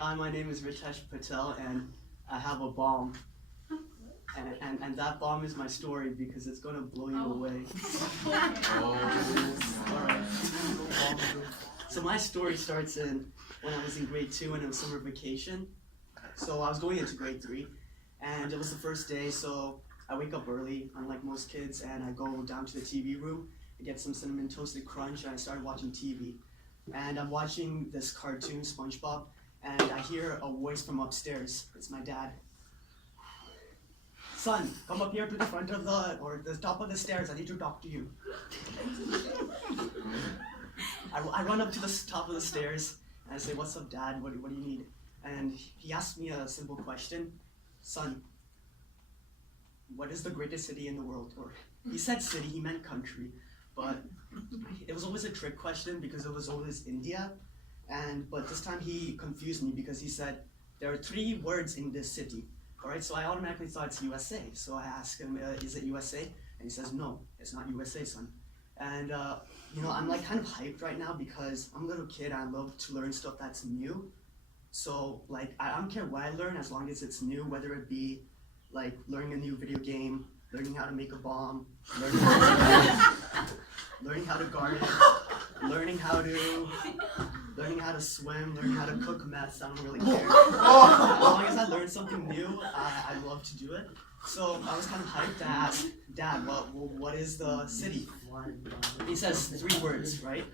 Hi, my name is Ritesh Patel, and I have a bomb. And that bomb is my story because it's gonna blow you away. Alright. So my story starts in when I was in grade 2 and it was summer vacation. So I was going into grade 3, and it was the first day, so I wake up early, unlike most kids, and I go down to the TV room, I get some Cinnamon Toasted Crunch, and I started watching TV. And I'm watching this cartoon, SpongeBob, and I hear a voice from upstairs. It's my dad. Son, come up here to the front of the top of the stairs. I need to talk to you. I run up to the top of the stairs and I say, what's up, Dad? What do you need? And he asked me a simple question. Son, what is the greatest city in the world? Or he said city, he meant country. But it was always a trick question because it was always India. But this time he confused me because he said, there are 3 words in this city. All right, so I automatically thought it's USA. So I asked him, is it USA? And he says, no, it's not USA, son. And I'm like kind of hyped right now because I'm a little kid and I love to learn stuff that's new. So like, I don't care what I learn as long as it's new, whether it be like learning a new video game, learning how to make a bomb, learning how to garden, learning how to swim, learning how to cook mess. I don't really care. As long as I learn something new, I love to do it. So I was kind of hyped to ask Dad, what is the city? He says 3 words, right?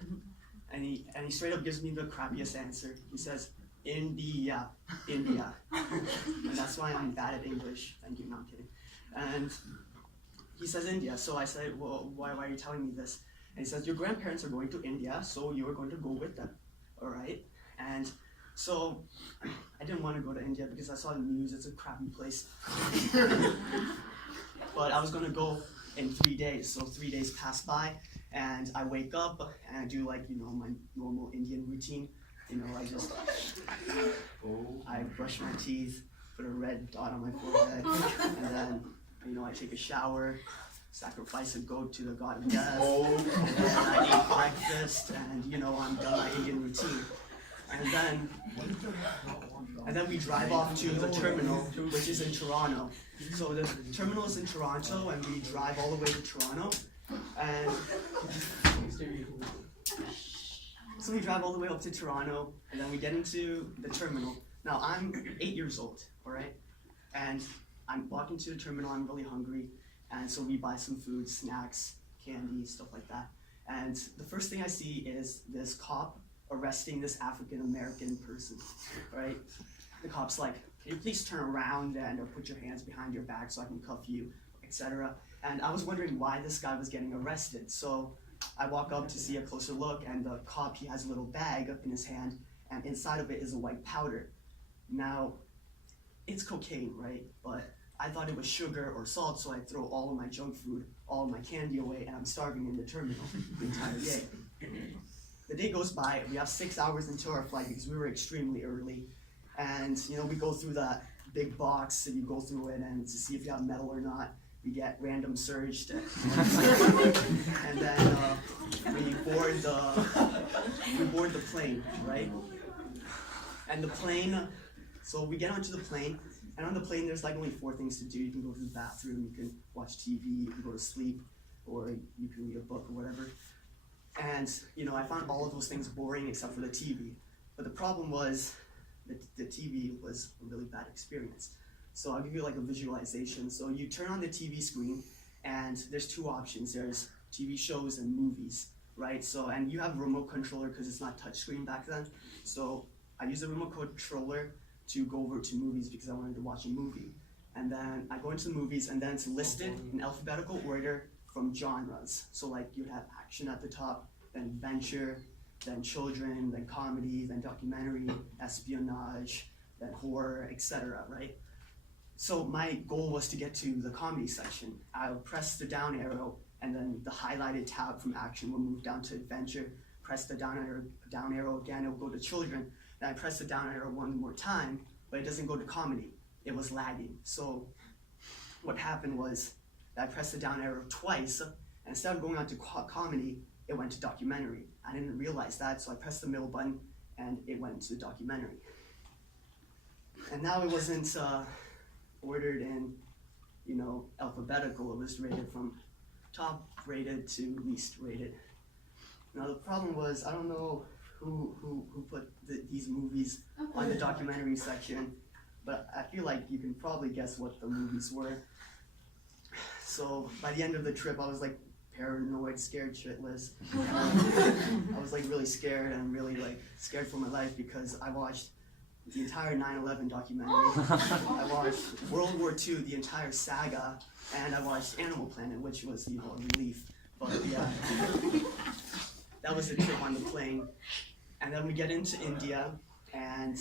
And he straight up gives me the crappiest answer. He says, India. And that's why I'm bad at English. Thank you, no, I'm kidding. And he says India. So I said, well, why are you telling me this? And he says, your grandparents are going to India, so you are going to go with them. All right? And so I didn't want to go to India because I saw the news, it's a crappy place. But I was going to go in 3 days. So 3 days pass by and I wake up and I do like, my normal Indian routine. I brush my teeth, put a red dot on my forehead, and then, I take a shower, sacrifice a goat to the god of death, and then I eat breakfast, and I'm done my Indian routine. And then we drive off to the terminal, which is in Toronto. So the terminal is in Toronto, and we drive all the way to Toronto, and so we drive all the way up to Toronto, and then we get into the terminal. Now, I'm 8 years old, all right? And I'm walking to the terminal, I'm really hungry, and so we buy some food, snacks, candy, stuff like that. And the first thing I see is this cop arresting this African-American person, right? The cop's like, can you please turn around and put your hands behind your back so I can cuff you, etc. And I was wondering why this guy was getting arrested. So I walk up to see a closer look, and the cop, he has a little bag in his hand, and inside of it is a white powder. Now, it's cocaine, right? But I thought it was sugar or salt, so I throw all of my junk food, all of my candy away, and I'm starving in the terminal the entire day. The day goes by, we have 6 hours until our flight because we were extremely early. And, we go through that big box, and you go through it, and to see if you have metal or not. We get random searched, and then we board the plane, right? And the plane, so we get onto the plane, and on the plane there's like only 4 things to do. You can go to the bathroom, you can watch TV, you can go to sleep, or you can read a book or whatever. And I found all of those things boring except for the TV. But the problem was that the TV was a really bad experience. So I'll give you like a visualization. So you turn on the TV screen, and there's 2 options. There's TV shows and movies, right? So, and you have a remote controller because it's not touchscreen back then. So I use a remote controller to go over to movies because I wanted to watch a movie. And then I go into the movies, and then it's listed in alphabetical order from genres. So like you'd have action at the top, then adventure, then children, then comedy, then documentary, espionage, then horror, etc., right? So my goal was to get to the comedy section. I would press the down arrow, and then the highlighted tab from action will move down to adventure. Press the down arrow again, it will go to children. Then I press the down arrow 1 more time, but it doesn't go to comedy. It was lagging. So what happened was that I pressed the down arrow twice, and instead of going on to comedy, it went to documentary. I didn't realize that, so I pressed the middle button, and it went to the documentary. And now it wasn't ordered in, alphabetical. It was rated from top rated to least rated. Now the problem was, I don't know who put these movies on the documentary section, but I feel like you can probably guess what the movies were. So by the end of the trip, I was like paranoid, scared shitless. I was like really scared and really like scared for my life because I watched the entire 9/11 documentary. I watched World War II, the entire saga, and I watched Animal Planet, which was, a relief. But yeah, that was the trip on the plane. And then we get into India, and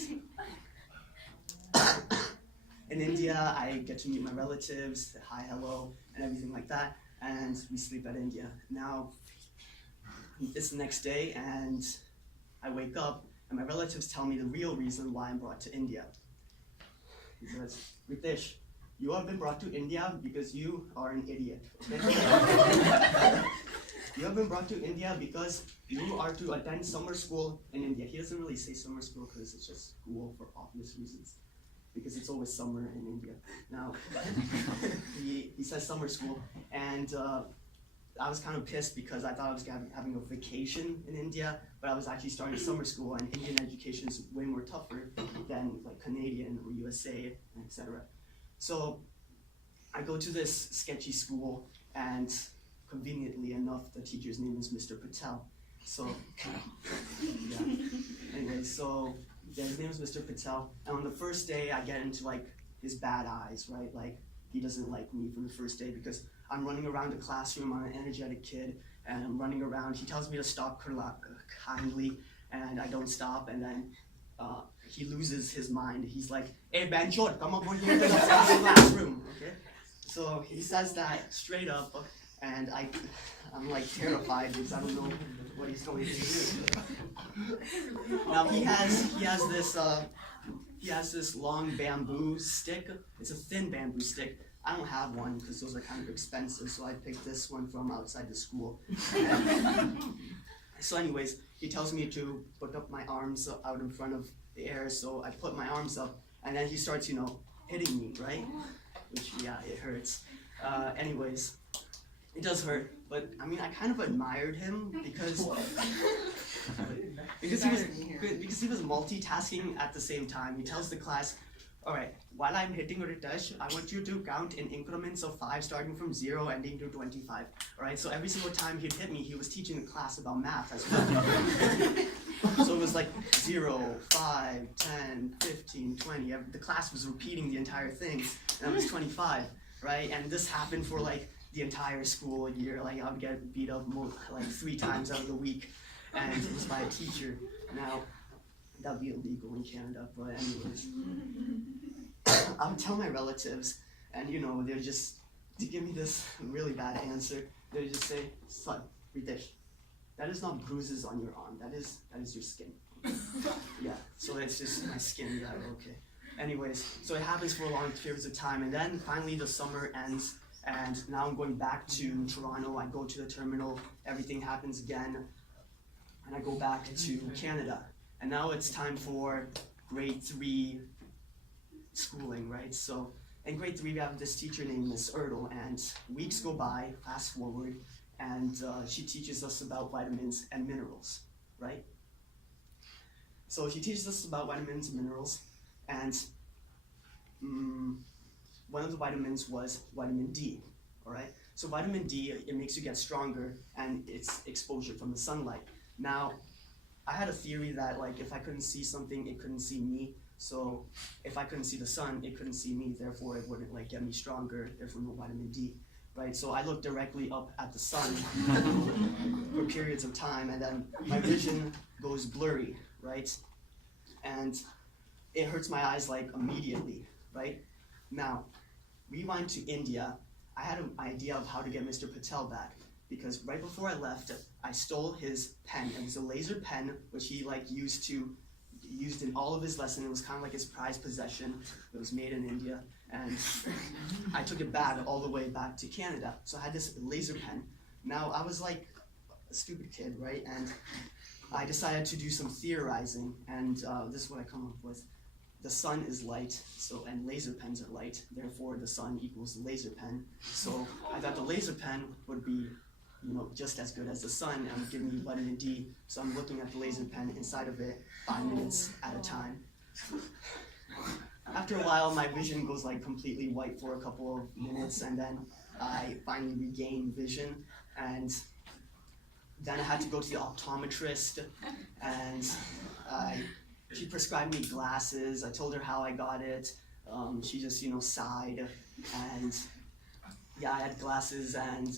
in India, I get to meet my relatives, hi, hello, and everything like that, and we sleep at India. Now, it's the next day, and I wake up, and my relatives tell me the real reason why I'm brought to India. He says, Ritesh, you have been brought to India because you are an idiot, okay? You have been brought to India because you are to attend summer school in India. He doesn't really say summer school because it's just school for obvious reasons, because it's always summer in India. Now, he says summer school, and I was kind of pissed because I thought I was having a vacation in India, but I was actually starting summer school, and Indian education is way more tougher than like Canadian or USA, etc. So I go to this sketchy school, and conveniently enough, the teacher's name is Mr. Patel. So, yeah. Anyway, so yeah, his name is Mr. Patel, and on the first day, I get into like his bad eyes, right? Like he doesn't like me from the first day because I'm running around the classroom. I'm an energetic kid, and I'm running around. He tells me to stop kindly, and I don't stop, and then he loses his mind. He's like, "Hey, Banchot, come up over here to the classroom," okay? So he says that straight up, and I'm like terrified because I don't know what he's going to do. Now he has this long bamboo stick. It's a thin bamboo stick. I don't have one because those are kind of expensive, so I picked this one from outside the school. So anyways, he tells me to put up my arms out in front of the air, so I put my arms up, and then he starts, hitting me, right? Which, yeah, it hurts. Anyways, it does hurt, but I mean, I kind of admired him because he was multitasking at the same time. He tells the class, all right, while I'm hitting Ritesh, I want you to count in increments of 5, starting from 0, ending to 25. All right, so every single time he'd hit me, he was teaching the class about math as well. So it was like 0, 5, 10, 15, 20. The class was repeating the entire thing, and it was 25, right? And this happened for like the entire school year. Like I would get beat up like 3 times out of the week, and it was by a teacher. Now, that'd be illegal in Canada, but anyways. I would tell my relatives, and they'd just give me this really bad answer. They'd just say, "Son, Ritesh, that is not bruises on your arm. That is your skin." Yeah, so it's just my skin. Yeah, okay. Anyways, so it happens for long periods of time, and then finally the summer ends, and now I'm going back to Toronto. I go to the terminal. Everything happens again, and I go back to Canada. And now it's time for grade 3 schooling, right? So in grade 3, we have this teacher named Miss Erdl, and weeks go by, fast forward, and she teaches us about vitamins and minerals, right? So she teaches us about vitamins and minerals, and one of the vitamins was vitamin D, all right? So vitamin D, it makes you get stronger, and it's exposure from the sunlight. Now, I had a theory that like if I couldn't see something, it couldn't see me. So if I couldn't see the sun, it couldn't see me. Therefore, it wouldn't like get me stronger. Therefore, no vitamin D, right? So I looked directly up at the sun for periods of time, and then my vision goes blurry, right? And it hurts my eyes like immediately, right? Now, rewind to India. I had an idea of how to get Mr. Patel back, because right before I left, I stole his pen. It was a laser pen, which he like used in all of his lessons. It was kind of like his prized possession. It was made in India, and I took it back all the way back to Canada. So I had this laser pen. Now I was like a stupid kid, right? And I decided to do some theorizing, and this is what I come up with. the sun is light, so and laser pens are light, therefore the sun equals the laser pen. So I thought the laser pen would be, just as good as the sun and would give me vitamin D. So I'm looking at the laser pen inside of it 5 minutes at a time. After a while, my vision goes like completely white for a couple of minutes, and then I finally regain vision, and then I had to go to the optometrist, and she prescribed me glasses. I told her how I got it. She just, sighed, and yeah, I had glasses, and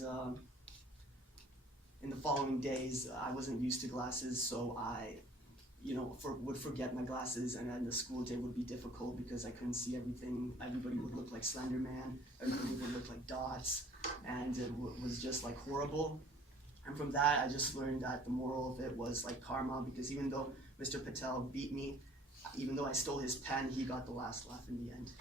in the following days, I wasn't used to glasses, so I would forget my glasses, and then the school day would be difficult because I couldn't see everything. Everybody would look like Slender Man, everybody would look like dots, and it was just like horrible. And from that, I just learned that the moral of it was like karma, because even though Mr. Patel beat me, even though I stole his pen, he got the last laugh in the end.